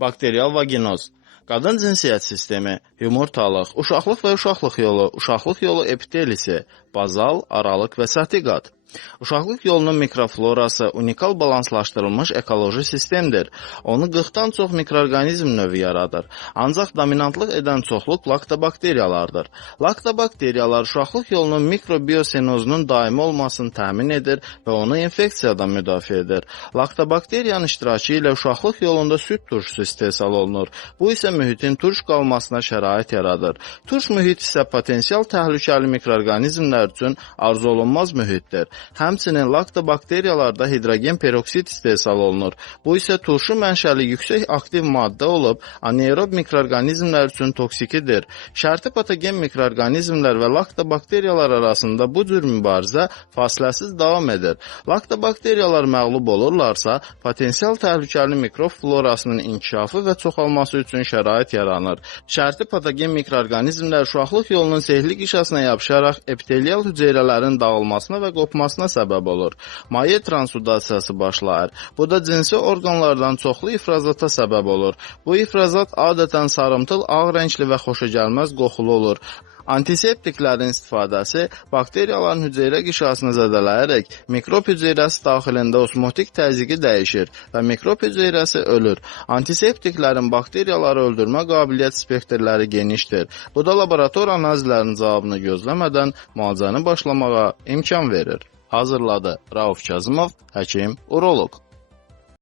Bakterial vaginoz, qadın cinsiyyət sistemi, yumurtalıq, uşaqlıq və uşaqlıq yolu epitelisi, bazal, aralıq və səthi qat. Uşaqlıq yolunun mikroflorası unikal balanslaşdırılmış ekoloji sistemdir. Onu 40-dan çox mikroorqanizm növü yaradır. Ancaq dominantlıq edən çoxluq laktobakteriyalardır. Laktobakteriyalar uşaqlıq yolunun mikrobiosenozunun daimi olmasını təmin edir və onu infeksiyadan müdafiə edir. Laktobakteriyanın iştirakı ilə uşaqlıq yolunda süd turşusu istehsal olunur. Bu isə mühitin turş qalmasına şərait yaradır. Turş mühit isə potensial təhlükəli mikroorqanizmlər üçün arzu olunmaz mühitdir. Həmçinin laktobakteriyalarda hidrogen peroksid istehsal olunur. Bu isə turşu mənşəli yüksək aktiv maddə olub, anaerob mikroorqanizmlər üçün toksikidir. Şərti patogen mikroorqanizmlər və laktobakteriyalar arasında bu cür mübarizə fasiləsiz davam edir. Laktobakteriyalar məğlub olurlarsa, potensial təhlükəli mikrob florasının inkişafı və çoxalması üçün şərait yaranır. Şərti patogen mikroorqanizmlər uşaqlıq yolunun sehli qişasına yapışaraq epitelial hüceyrələrin dağılmasına və qopmasına səbəb olur. Maye transudasiyası başlayır. Bu da cinsi orqanlardan çoxlu ifrazata səbəb olur. Bu ifrazat adətən sarımtıl, ağ rəngli və xoşagəlməz qoxulu olur. Antiseptiklərin istifadəsi bakteriyaların hüceyrə qişasını zədələyərək mikrob hüceyrəsi daxilində osmotik təzyiqi dəyişir və mikrob hüceyrəsi ölür. Antiseptiklərin bakteriyaları öldürmə qabiliyyət spektrləri genişdir. Bu da laborator analizlərinin cavabını gözləmədən müalicəni başlamağa imkan verir. Hazırladı Rauf Kazımov, həkim, uroloq.